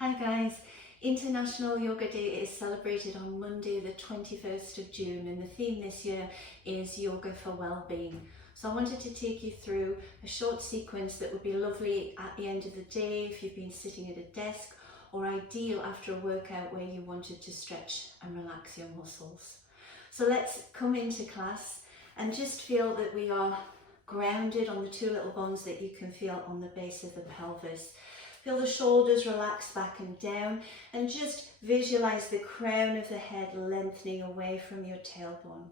Hi guys, International Yoga Day is celebrated on Monday the 21st of June and the theme this year is Yoga for Wellbeing. So I wanted to take you through a short sequence that would be lovely at the end of the day if you've been sitting at a desk, or ideal after a workout where you wanted to stretch and relax your muscles. So let's come into class and just feel that we are grounded on the two little bones that you can feel on the base of the pelvis. Feel the shoulders relax back and down, and just visualize the crown of the head lengthening away from your tailbone.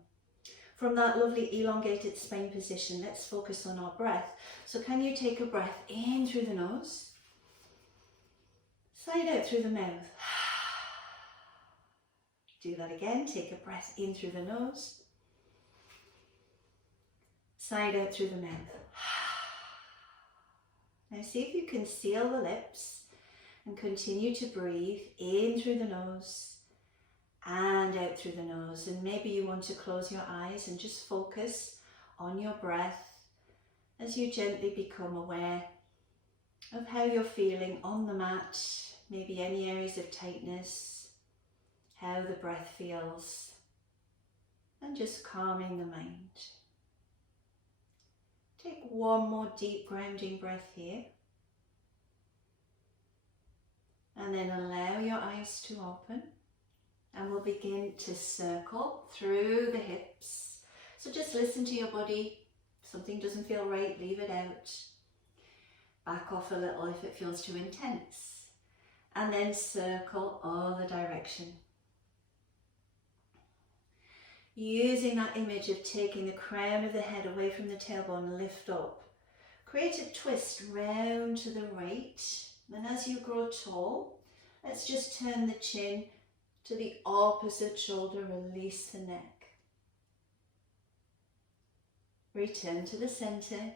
From that lovely elongated spine position, let's focus on our breath. So can you take a breath in through the nose, side out through the mouth. Do that again, take a breath in through the nose, side out through the mouth. Now see if you can seal the lips and continue to breathe in through the nose and out through the nose. And maybe you want to close your eyes and just focus on your breath as you gently become aware of how you're feeling on the mat, maybe any areas of tightness, how the breath feels, and just calming the mind. Take one more deep grounding breath here. And then allow your eyes to open. And we'll begin to circle through the hips. So just listen to your body. If something doesn't feel right, leave it out. Back off a little if it feels too intense. And then circle other direction. Using that image of taking the crown of the head away from the tailbone, lift up. Create a twist round to the right. And as you grow tall, let's just turn the chin to the opposite shoulder, release the neck. Return to the center,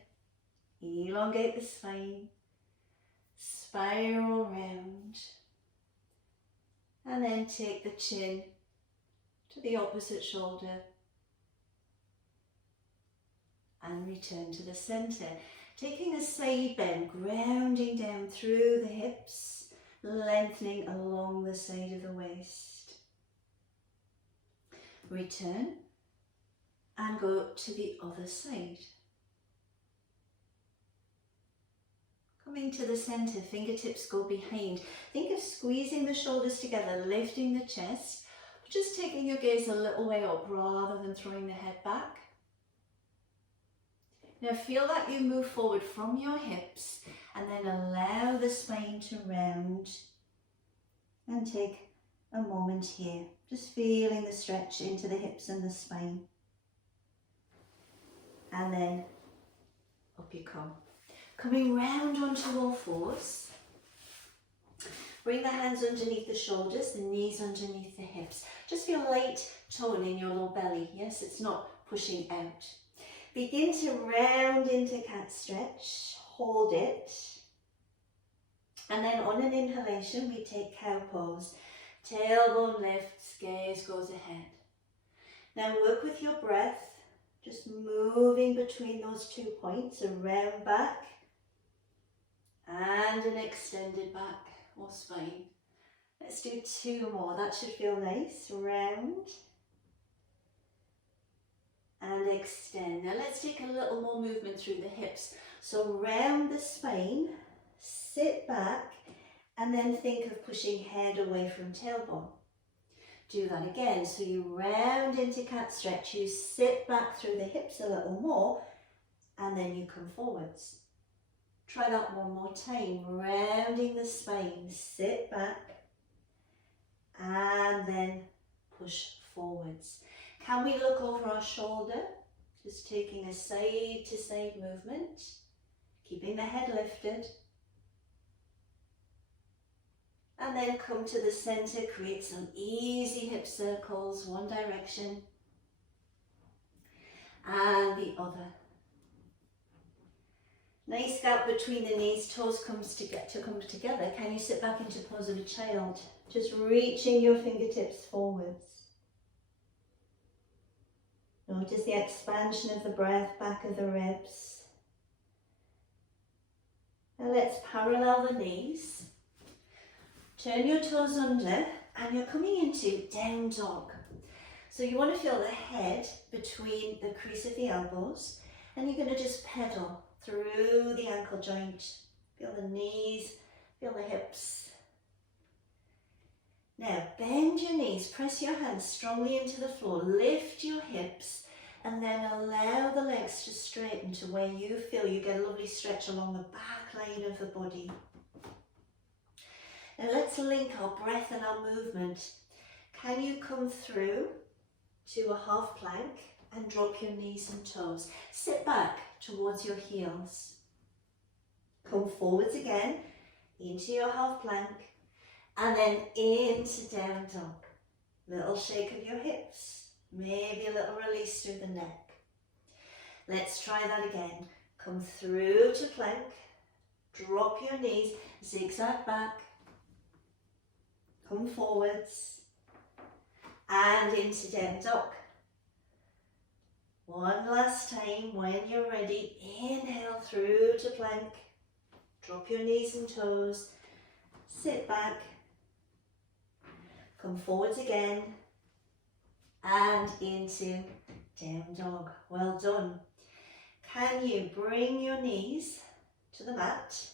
elongate the spine, spiral round, and then take the chin to the opposite shoulder and return to the center. Taking a side bend, grounding down through the hips, lengthening along the side of the waist. Return and go to the other side. Coming to the center, fingertips go behind. Think of squeezing the shoulders together, lifting the chest, just taking your gaze a little way up rather than throwing the head back. Now feel that you move forward from your hips and then allow the spine to round, and take a moment here, just feeling the stretch into the hips and the spine. And then up you come. Coming round onto all fours. Bring the hands underneath the shoulders, the knees underneath the hips. Just feel light tone in your low belly. Yes, it's not pushing out. Begin to round into cat stretch. Hold it. And then on an inhalation, we take cow pose. Tailbone lifts, gaze goes ahead. Now work with your breath, just moving between those 2 points, a round back and an extended back or spine. Let's do 2 more. That should feel nice. Round and extend. Now let's take a little more movement through the hips. So round the spine, sit back, and then think of pushing head away from tailbone. Do that again. So you round into cat stretch, you sit back through the hips a little more, and then you come forwards. Try that one more time. Rounding the spine, sit back, and then push forwards. Can we look over our shoulder? Just taking a side to side movement, keeping the head lifted. And then come to the center, create some easy hip circles, one direction and the other. Nice gap between the knees, toes come together. Can you sit back into pose of a child? Just reaching your fingertips forwards. Notice the expansion of the breath, back of the ribs. Now let's parallel the knees. Turn your toes under and you're coming into down dog. So you want to feel the head between the crease of the elbows, and you're going to just pedal through the ankle joint. Feel the knees, feel the hips. Now bend your knees, press your hands strongly into the floor, lift your hips, and then allow the legs to straighten to where you feel you get a lovely stretch along the back line of the body. Now let's link our breath and our movement. Can you come through to a half plank and drop your knees and toes? Sit back towards your heels. Come forwards again into your half plank and then into down dog. Little shake of your hips, maybe a little release through the neck. Let's try that again. Come through to plank, drop your knees, zigzag back, come forwards and into down dog. One last time. When you're ready, inhale through to plank, drop your knees and toes, sit back, come forwards again and into down dog. Well done. Can you bring your knees to the mat?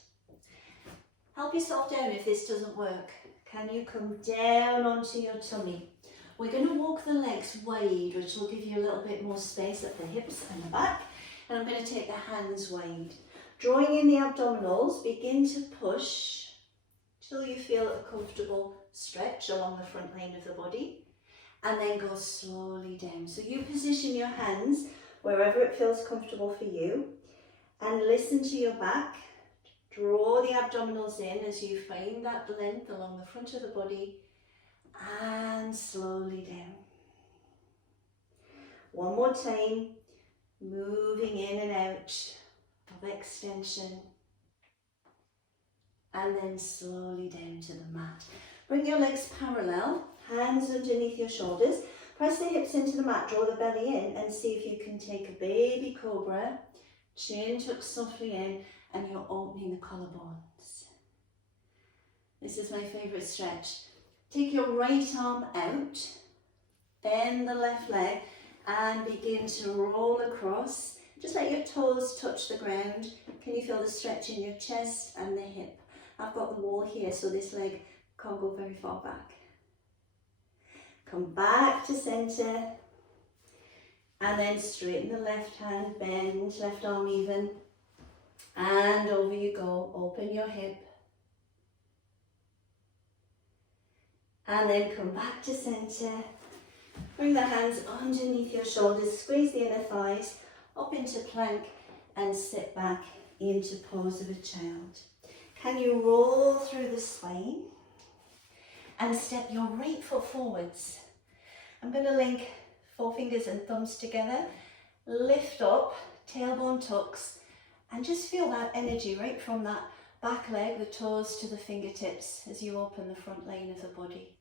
Help yourself down if this doesn't work. Can you come down onto your tummy? We're going to walk the legs wide, which will give you a little bit more space at the hips and the back. And I'm going to take the hands wide. Drawing in the abdominals, begin to push till you feel a comfortable stretch along the front line of the body. And then go slowly down. So you position your hands wherever it feels comfortable for you. And listen to your back. Draw the abdominals in as you find that length along the front of the body and slowly down. One more time, moving in and out of extension and then slowly down to the mat. Bring your legs parallel, hands underneath your shoulders, press the hips into the mat, draw the belly in and see if you can take a baby cobra, chin tucked softly in, and you're opening the collarbones. This is my favourite stretch. Take your right arm out, bend the left leg and begin to roll across. Just let your toes touch the ground. Can you feel the stretch in your chest and the hip? I've got the wall here, so this leg can't go very far back. Come back to centre and then straighten the left hand, bend left arm even. And over you go, open your hip. And then come back to centre. Bring the hands underneath your shoulders, squeeze the inner thighs, up into plank and sit back into pose of a child. Can you roll through the spine and step your right foot forwards? I'm going to link forefingers and thumbs together, lift up, tailbone tucks, and just feel that energy right from that back leg, the toes to the fingertips as you open the front line of the body.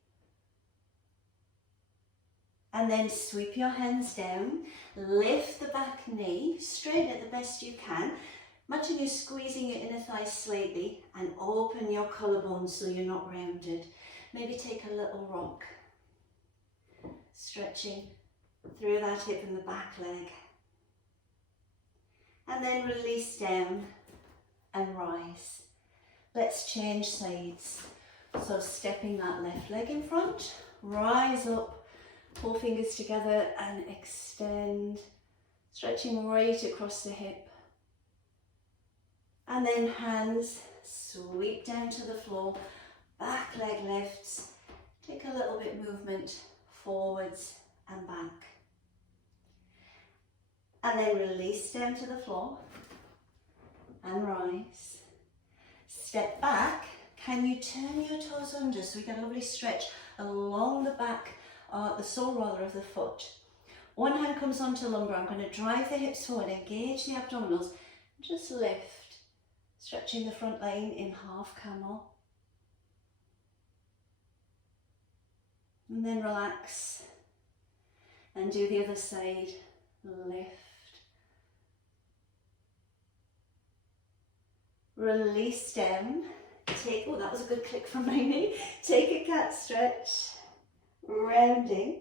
And then sweep your hands down, lift the back knee, straighten it the best you can. Imagine you're squeezing your inner thigh slightly and open your collarbones so you're not rounded. Maybe take a little rock, stretching through that hip and the back leg. And then release down and rise. Let's change sides. So stepping that left leg in front, rise up, pull fingers together and extend, stretching right across the hip. And then hands sweep down to the floor, back leg lifts, take a little bit movement forwards and back. And then release down to the floor and rise. Step back. Can you turn your toes under so we get a lovely stretch along the back, the sole rather of the foot. One hand comes onto lumbar. I'm going to drive the hips forward, engage the abdominals, just lift, stretching the front line in half camel. And then relax and do the other side, lift. Release down, Take, oh, that was a good click from my knee. Take a cat stretch, rounding.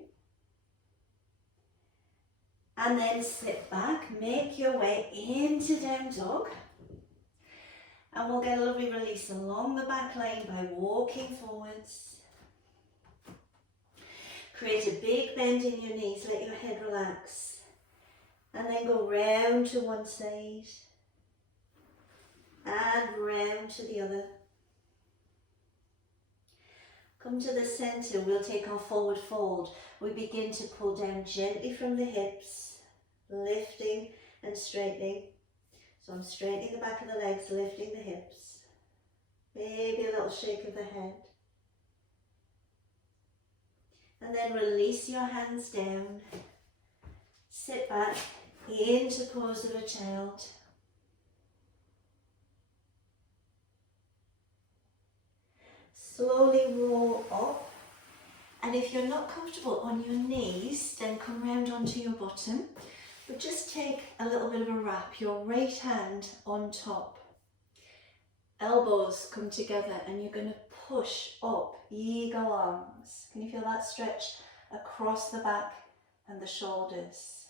And then sit back, make your way into down dog. And we'll get a lovely release along the back line by walking forwards. Create a big bend in your knees, let your head relax. And then go round to one side and round to the other. Come to the centre, we'll take our forward fold. We begin to pull down gently from the hips, lifting and straightening. So I'm straightening the back of the legs, lifting the hips. Maybe a little shake of the head. And then release your hands down. Sit back into pose of a child. Slowly roll up, and if you're not comfortable on your knees, then come round onto your bottom, but just take a little bit of a wrap, your right hand on top. Elbows come together and you're going to push up, eagle arms. Can you feel that stretch across the back and the shoulders?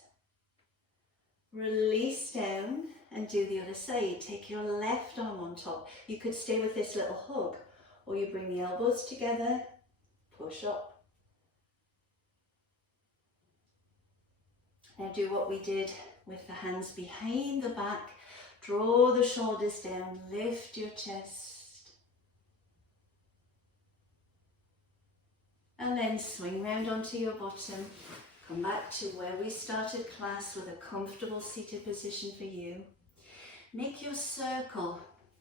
Release down and do the other side. Take your left arm on top. You could stay with this little hug, or you bring the elbows together, push up. Now do what we did with the hands behind the back. Draw the shoulders down, lift your chest. And then swing round onto your bottom. Come back to where we started class with a comfortable seated position for you. Make your circle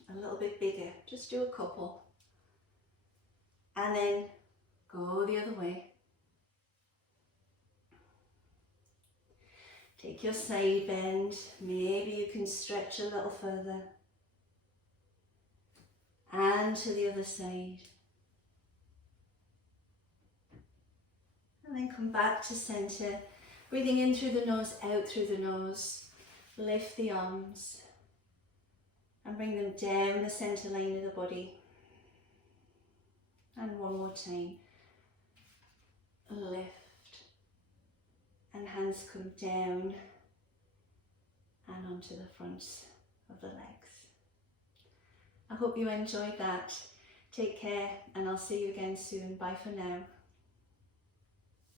a little bit bigger, just do a couple. And then go the other way. Take your side bend, maybe you can stretch a little further. And to the other side. And then come back to center, breathing in through the nose, out through the nose. Lift the arms and bring them down the center line of the body. And one more time. Lift. And hands come down and onto the fronts of the legs. I hope you enjoyed that. Take care and I'll see you again soon. Bye for now.